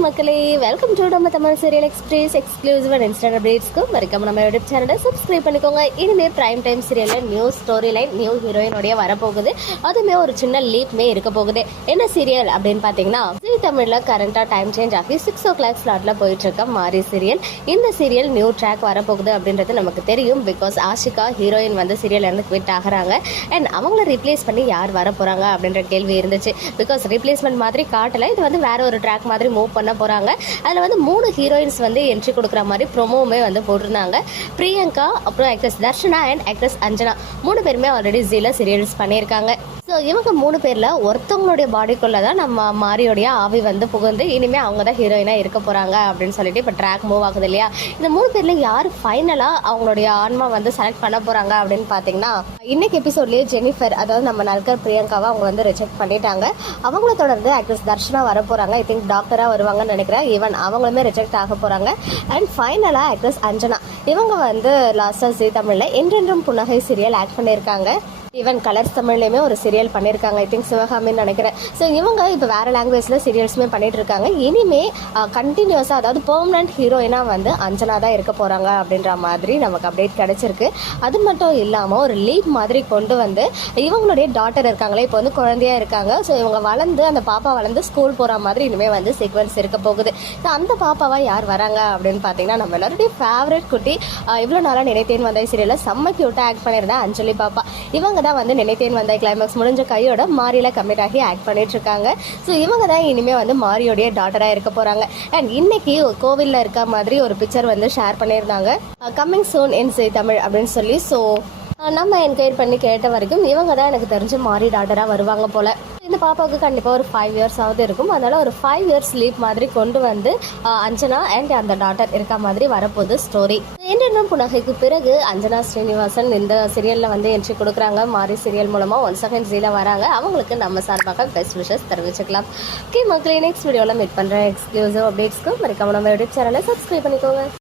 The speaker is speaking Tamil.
மக்களே, வெல்கம் டு நம்ம Tamil serial express exclusive and instant அப்டேட்ஸ்க்கு மறக்காம நம்ம யூடியூப் சேனலை சப்ஸ்கிரைப் பண்ணிக்கோங்க. இனிமே பிரைம் டைம் சீரியலில் நியூ ஸ்டோரி லைன் நியூ ஹீரோயினோடைய வரப்போகுது. அதுவுமே ஒரு சின்ன லீப்மே இருக்க போகுது. என்ன சீரியல் அப்படின்னு பார்த்தீங்கன்னா, ஜீ தமிழில் கரண்டாக டைம் சேஞ்ச் ஆகி 6 o'clock ஸ்லாட்டில் போயிட்டு இருக்க மாரி சீரியல். இந்த சீரியல் நியூ ட்ராக் வரப்போகுது அப்படின்றது நமக்கு தெரியும். பிகாஸ் ஆஷிகா ஹீரோயின் வந்து சீரியல் இருந்து குவிட் ஆகிறாங்க. அண்ட் அவங்கள ரீப்ளேஸ் பண்ணி யார் வர போகிறாங்க அப்படின்ற கேள்வி இருந்துச்சு. பிகாஸ் ரீப்ளேஸ்மெண்ட் மாதிரி காட்டலை, இது வந்து வேற ஒரு ட்ராக் மாதிரி மூவ் பண்ண போறாங்க. அதுல வந்து 3 ஹீரோயின்ஸ் வந்து என்ட்ரி கொடுக்குற மாதிரி ப்ரோமோவுமே வந்து போட்டிருந்தாங்க. பிரியங்கா, அப்புறம் actress Darshana and actress Anjana 3 பேருமே ஆல்ரெடி ஜீல சீரியல்ஸ் பண்ணியிருக்காங்க. ஸோ இவங்க 3 பேரில் ஒருத்தவங்களுடைய பாடிக்குள்ளே தான் நம்ம மாரியோடைய ஆவி வந்து புகுந்து இனிமேல் அவங்க தான் ஹீரோயினாக இருக்க போகிறாங்க அப்படின்னு சொல்லிட்டு இப்போ ட்ராக் மூவ் ஆகுது இல்லையா. இந்த 3 பேரில் யார் ஃபைனலாக அவங்களுடைய ஆன்மா வந்து செலக்ட் பண்ண போகிறாங்க அப்படின்னு பார்த்தீங்கன்னா, இன்னைக்கு எபிசோட்லேயே ஜெனிஃபர், அதாவது நம்ம நல்கர் பிரியங்காவை அவங்க வந்து ரிஜெக்ட் பண்ணிட்டாங்க. அவங்கள தொடர்ந்து ஆக்ட்ரஸ் தர்ஷனா வர போகிறாங்க. ஐ திங்க் டாக்டராக வருவாங்கன்னு நினைக்கிறேன். ஈவன் அவங்களுமே ரிஜெக்ட் ஆக போகிறாங்க. அண்ட் ஃபைனலாக ஆக்ட்ரஸ் அஞ்சனா, இவங்க வந்து லாஸ்ட்டாக ஜீ தமிழில் என்றென்றும் புன்னகை சீரியல் ஆக்ட் பண்ணியிருக்காங்க. ஈவன் கலர்ஸ் தமிழ்லையுமே ஒரு சீரியல் பண்ணியிருக்காங்க. ஐ திங்க் சிவகாமின்னு நினைக்கிறேன். ஸோ இவங்க இப்போ வேறு லாங்குவேஜில் சீரியல்ஸுமே பண்ணிட்டு இருக்காங்க. இனிமே கண்டினியூஸாக, அதாவது பெர்மனன்ட் ஹீரோயினாக வந்து அஞ்சனா தான் இருக்க போகிறாங்க அப்படின்ற மாதிரி நமக்கு அப்டேட் கிடச்சிருக்கு. அது மட்டும் இல்லாமல் ஒரு லீப் மாதிரி கொண்டு வந்து இவங்களுடைய டாட்டர் இருக்காங்களே, இப்போ வந்து குழந்தையாக இருக்காங்க. ஸோ இவங்க வளர்ந்து, அந்த பாப்பா வளர்ந்து ஸ்கூல் போகிற மாதிரி இனிமேல் வந்து சீக்வன்ஸ் இருக்க போகுது. ஸோ அந்த பாப்பாவா யார் வராங்க அப்படின்னு பார்த்தீங்கன்னா, நம்ம எல்லாருடைய ஃபேவரட் குட்டி, இவ்வளோ நாளாக நினைத்தேன் வந்தாய் சீரியலில் செம்ம க்யூட்டாக ஆக்ட் பண்ணியிருந்தேன் அஞ்சலி பாப்பா. இவங்க தான் வந்து நினைத்தேன் வந்தாய் கிளைமேக்ஸ் முடிஞ்ச கையோட மாரியில கமிட் ஆகி ஆக்ட் பண்ணிட்டு இருக்காங்க. ஸோ இவங்க தான் இனிமேல் வந்து மாரியோடைய டாட்டராக இருக்க போகிறாங்க. அண்ட் இன்னைக்கு கோவிலில் இருக்க மாதிரி ஒரு பிக்சர் வந்து ஷேர் பண்ணியிருந்தாங்க, கம்மிங் சூன் இன் ஜீ தமிழ் அப்படின்னு சொல்லி. ஸோ நம்ம என்கொயர் பண்ணி கேட்ட வரைக்கும் இவங்க தான் எனக்கு தெரிஞ்சு மாரி டாட்டராக வருவாங்க போல. இந்த பாப்பாவுக்கு கண்டிப்பாக ஒரு 5 years ஆகுது இருக்கும். அதனால ஒரு 5 years லீப் மாதிரி கொண்டு வந்து அஞ்சனா அண்ட் அந்த டாட்டர் இருக்க மாதிரி வரப்போகுது ஸ்டோரி. என்றென்றும் புன்னகைக்கு பிறகு அஞ்சனா ஸ்ரீனிவாசன் இந்த சீரியலில் வந்து என்ட்ரி கொடுக்குறாங்க. மாரி சீரியல் மூலமாக ஒன்ஸ் அகைன் ஜீல வராங்க. அவங்களுக்கு நம்ம சார்பாக பெஸ்ட் விஷஸ் தெரிவிச்சுக்கலாம். ஓகே மக்களே, நெக்ஸ்ட் வீடியோவில் மீட் பண்ணுறேன். எக்ஸ்க்ளூசிவ் அப்டேட்ஸ்க்கு மறக்காம நம்ம யூடியூப் சேனலை சப்ஸ்கிரைப் பண்ணிக்கோங்க.